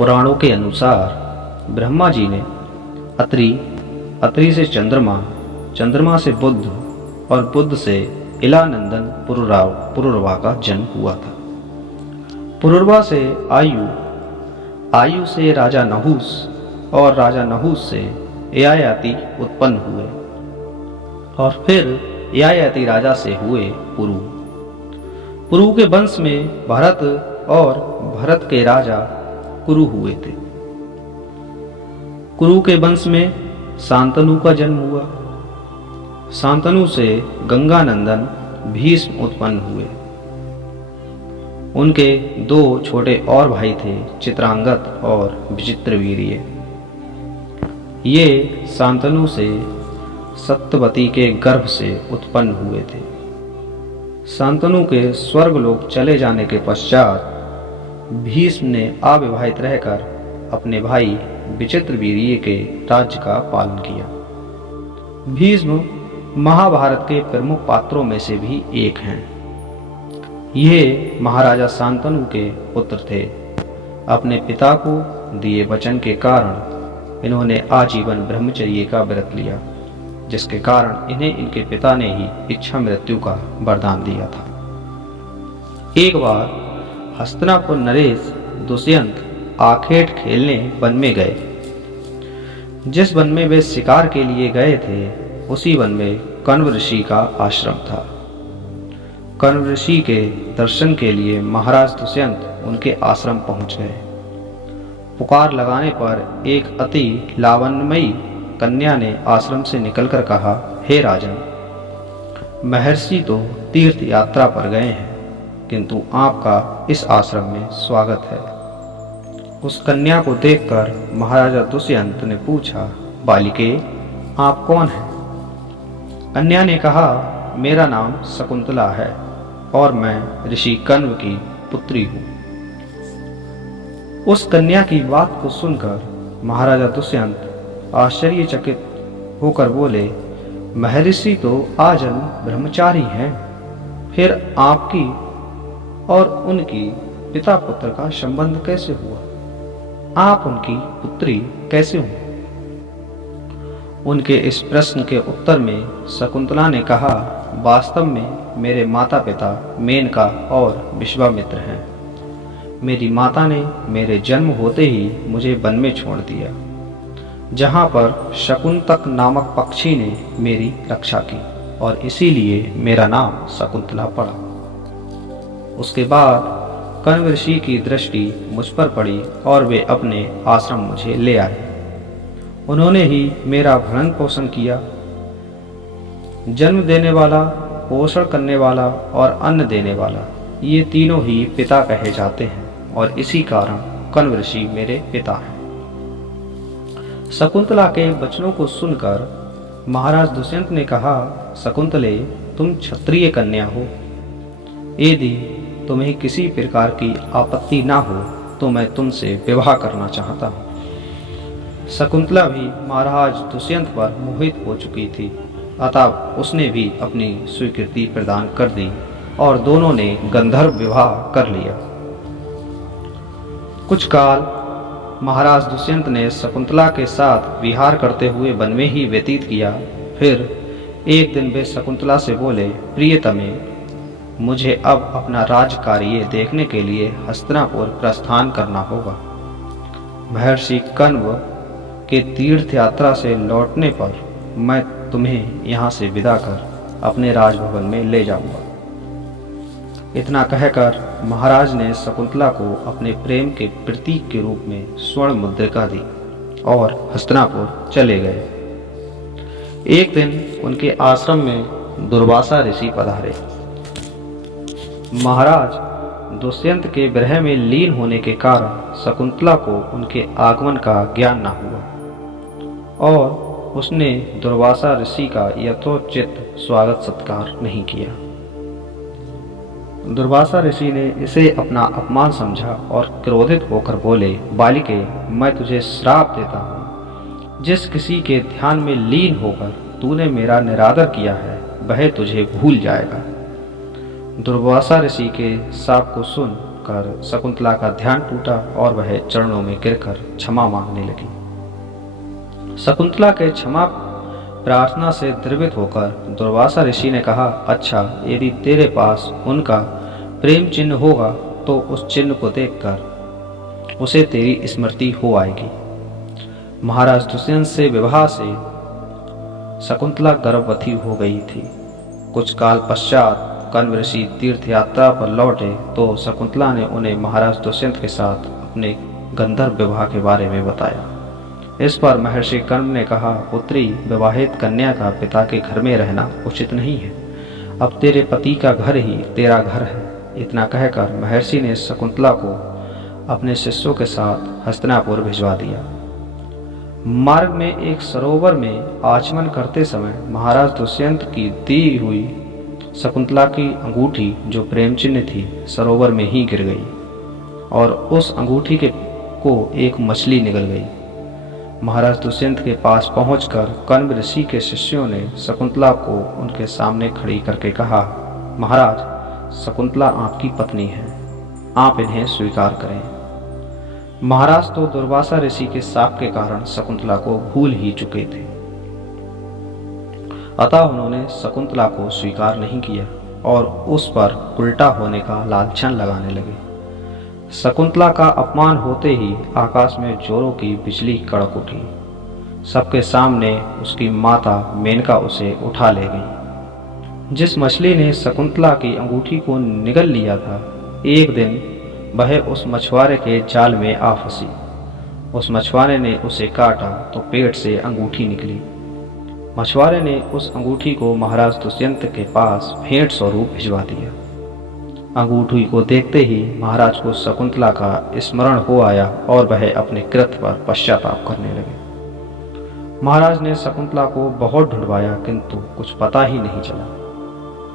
पुराणों के अनुसार ब्रह्मा जी ने अत्रि, अत्रि से चंद्रमा, चंद्रमा से बुध और बुध से इलानंदन पुरुरवा का जन्म हुआ था। पुरुरवा से आयु, आयु से राजा नहुस और राजा नहुस से ययाति उत्पन्न हुए और फिर ययाति राजा से हुए पुरु। पुरु के वंश में भरत और भरत के राजा कुरु हुए थे। कुरु के वंश में शांतनु का जन्म हुआ। शांतनु से गंगानंदन भीष्म उत्पन्न हुए। उनके दो छोटे और भाई थे, चित्रांगद और विचित्रवीर्य। ये शांतनु से सत्यवती के गर्भ से उत्पन्न हुए थे। शांतनु के स्वर्गलोक चले जाने के पश्चात भीष्म ने अविवाहित रहकर अपने भाई विचित्रवीर्य के राज्य का पालन किया। भीष्म महाभारत के प्रमुख पात्रों में से भी एक हैं। ये महाराजा शांतनु के पुत्र थे। अपने पिता को दिए वचन के कारण इन्होंने आजीवन ब्रह्मचर्य का व्रत लिया, जिसके कारण इन्हें इनके पिता ने ही इच्छा मृत्यु का वरदान दिया था। एक बार हस्तिनापुर नरेश दुष्यंत आखेट खेलने वन में गए। जिस वन में वे शिकार के लिए गए थे, उसी वन में कण्व ऋषि का आश्रम था। कण्व ऋषि के दर्शन के लिए महाराज दुष्यंत उनके आश्रम पहुंच गए। पुकार लगाने पर एक अति लावण्यमयी कन्या ने आश्रम से निकलकर कहा, हे राजन, महर्षि तो तीर्थ यात्रा पर गए हैं, किंतु आपका इस आश्रम में स्वागत है। उस कन्या को देखकर महाराजा दुष्यंत ने पूछा, बालिके, आप कौन हैं? कन्या ने कहा, मेरा नाम शकुंतला है और मैं ऋषि कण्व की पुत्री हूँ। उस कन्या की बात को सुनकर महाराजा दुष्यंत आश्चर्यचकित होकर बोले, महर्षि तो आजन्म ब्रह्मचारी हैं, फिर आपकी और उनकी पिता पुत्र का संबंध कैसे हुआ? आप उनकी पुत्री कैसे हुई? उनके इस प्रश्न के उत्तर में शकुंतला ने कहा, वास्तव में मेरे माता पिता मेनका और विश्वामित्र हैं। मेरी माता ने मेरे जन्म होते ही मुझे वन में छोड़ दिया, जहाँ पर शकुंतक नामक पक्षी ने मेरी रक्षा की और इसीलिए मेरा नाम शकुंतला पड़ा। उसके बाद कण्व ऋषि की दृष्टि मुझ पर पड़ी और वे अपने आश्रम मुझे ले आए। उन्होंने ही मेरा भरण पोषण किया। जन्म देने वाला, पोषण करने वाला और अन्न देने वाला, ये तीनों ही पिता कहे जाते हैं और इसी कारण कण्व ऋषि मेरे पिता हैं। शकुंतला के वचनों को सुनकर महाराज दुष्यंत ने कहा, शकुंतले, तुम क्षत्रिय कन्या हो। यदि तुम्हें किसी प्रकार की आपत्ति ना हो तो मैं तुमसे विवाह करना चाहता हूँ। शकुंतला भी महाराज दुष्यंत पर मोहित हो चुकी थी, अतः उसने भी अपनी स्वीकृति प्रदान कर दी और दोनों ने गंधर्व विवाह कर लिया। कुछ काल महाराज दुष्यंत ने शकुंतला के साथ विहार करते हुए वन में ही व्यतीत किया। फिर एक दिन वे शकुंतला से बोले, प्रियतमे, मुझे अब अपना राज कार्य देखने के लिए हस्तिनापुर प्रस्थान करना होगा। महर्षि कण्व के तीर्थ यात्रा से लौटने पर मैं तुम्हें यहाँ से विदा कर अपने राजभवन में ले जाऊंगा। इतना कहकर महाराज ने शकुंतला को अपने प्रेम के प्रतीक के रूप में स्वर्ण मुद्रिका दी और हस्तिनापुर चले गए। एक दिन उनके आश्रम में दुर्वासा ऋषि पधारे। महाराज दुष्यंत के विरह में लीन होने के कारण शकुंतला को उनके आगमन का ज्ञान न हुआ और उसने दुर्वासा ऋषि का यथोचित स्वागत सत्कार नहीं किया। दुर्वासा ऋषि ने इसे अपना अपमान समझा और क्रोधित होकर बोले, बालिके, मैं तुझे श्राप देता हूँ। जिस किसी के ध्यान में लीन होकर तूने मेरा निरादर किया है, वह तुझे भूल जाएगा। दुर्वासा ऋषि के शाप को सुन कर शकुंतला का ध्यान टूटा और वह चरणों में गिरकर क्षमा मांगने लगी। शकुंतला के क्षमा प्रार्थना से द्रवित होकर दुर्वासा ऋषि ने कहा, अच्छा, यदि तेरे पास उनका प्रेम चिन्ह होगा तो उस चिन्ह को देखकर उसे तेरी स्मृति हो आएगी। महाराज दुष्यंत से विवाह से शकुंतला गर्भवती हो गई थी। कुछ काल पश्चात कण्व ऋषि तीर्थ यात्रा पर लौटे तो शकुंतला ने उन्हें महाराज दुष्यंत के साथ अपने गंधर्व विवाह के बारे में बताया। इस पर महर्षि कण्व ने कहा, पुत्री, विवाहित कन्या का पिता के घर में रहना उचित नहीं है। अब तेरे पति का घर ही तेरा घर है। इतना कहकर महर्षि ने शकुंतला को अपने शिष्यों के साथ हस्तिनापुर भिजवा दिया। मार्ग में एक सरोवर में आचमन करते समय महाराज दुष्यंत की दी हुई शकुंतला की अंगूठी, जो प्रेम चिन्ह थी, सरोवर में ही गिर गई और उस अंगूठी को एक मछली निगल गई। महाराज दुष्यंत के पास पहुंचकर कण्व ऋषि के शिष्यों ने शकुंतला को उनके सामने खड़ी करके कहा, महाराज, शकुंतला आपकी पत्नी है, आप इन्हें स्वीकार करें। महाराज तो दुर्वासा ऋषि के शाप के कारण शकुंतला को भूल ही चुके थे, अतः उन्होंने शकुंतला को स्वीकार नहीं किया और उस पर उल्टा होने का लांछन लगाने लगे। शकुंतला का अपमान होते ही आकाश में जोरों की बिजली कड़क उठी। सबके सामने उसकी माता मेनका उसे उठा ले गई। जिस मछली ने शकुंतला की अंगूठी को निगल लिया था, एक दिन वह उस मछुआरे के जाल में आ फंसी। उस मछुआरे ने उसे काटा तो पेट से अंगूठी निकली। मछुआरे ने उस अंगूठी को महाराज दुष्यंत के पास भेंट स्वरूप भिजवा दिया। अंगूठी को देखते ही महाराज को शकुंतला का स्मरण हो आया और वह अपने कृत्य पर पश्चाताप करने लगे। महाराज ने शकुंतला को बहुत ढूंढवाया किंतु कुछ पता ही नहीं चला।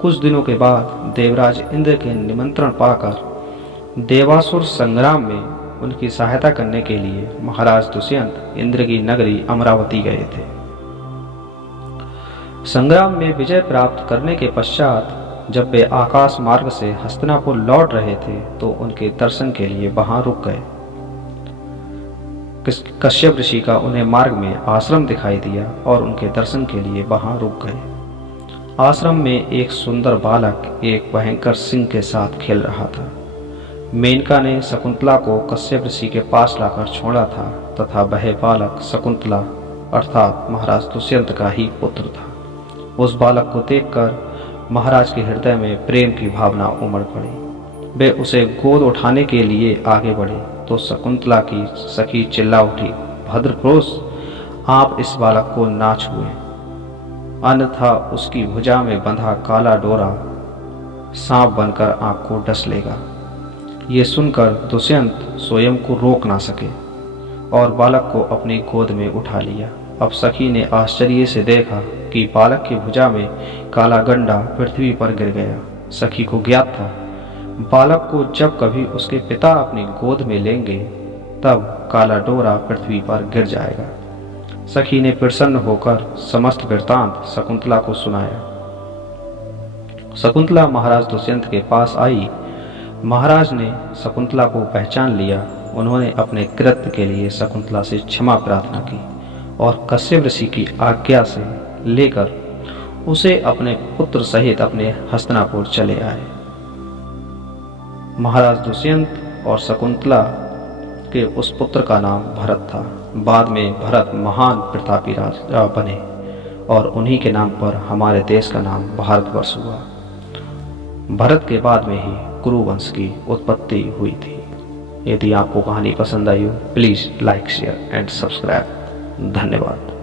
कुछ दिनों के बाद देवराज इंद्र के निमंत्रण पाकर देवासुर संग्राम में उनकी सहायता करने के लिए महाराज दुष्यंत इंद्र की नगरी अमरावती गए थे। संग्राम में विजय प्राप्त करने के पश्चात जब वे आकाश मार्ग से हस्तिनापुर लौट रहे थे तो उनके दर्शन के लिए वहां रुक गए। कश्यप ऋषि का उन्हें मार्ग में आश्रम दिखाई दिया और उनके दर्शन के लिए वहां रुक गए। आश्रम में एक सुंदर बालक एक भयंकर सिंह के साथ खेल रहा था। मेनका ने शकुंतला को कश्यप ऋषि के पास लाकर छोड़ा था तथा वह बालक शकुंतला अर्थात महाराज दुष्यंत का ही पुत्र था। उस बालक को देखकर महाराज के हृदय में प्रेम की भावना उमड़ पड़ी। वे उसे गोद उठाने के लिए आगे बढ़े तो शकुंतला की सखी चिल्ला उठी, भद्रपुरुष, आप इस बालक को ना छुए, अन्यथा उसकी भुजा में बंधा काला डोरा सांप बनकर आपको डस लेगा। ये सुनकर दुष्यंत स्वयं को रोक ना सके और बालक को अपनी गोद में उठा लिया। अब सखी ने आश्चर्य से देखा कि बालक की भुजा में काला गंडा पृथ्वी पर गिर गया। सखी को ज्ञात था बालक को जब कभी उसके पिता अपनी गोद में लेंगे तब काला डोरा पृथ्वी पर गिर जाएगा। सखी ने प्रसन्न होकर समस्त वृत्तांत शकुंतला को सुनाया। शकुंतला महाराज दुष्यंत के पास आई। महाराज ने शकुंतला को पहचान लिया। उन्होंने अपने कृत्य के लिए शकुंतला से क्षमा प्रार्थना की और कश्यप ऋषि की आज्ञा से लेकर उसे अपने पुत्र सहित अपने हस्तिनापुर चले आए। महाराज दुष्यंत और शकुंतला के उस पुत्र का नाम भरत था। बाद में भरत महान प्रतापी राजा बने और उन्हीं के नाम पर हमारे देश का नाम भारतवर्ष हुआ। भरत के बाद में ही कुरु वंश की उत्पत्ति हुई थी। यदि आपको कहानी पसंद आई हो please like, share and subscribe. धन्यवाद।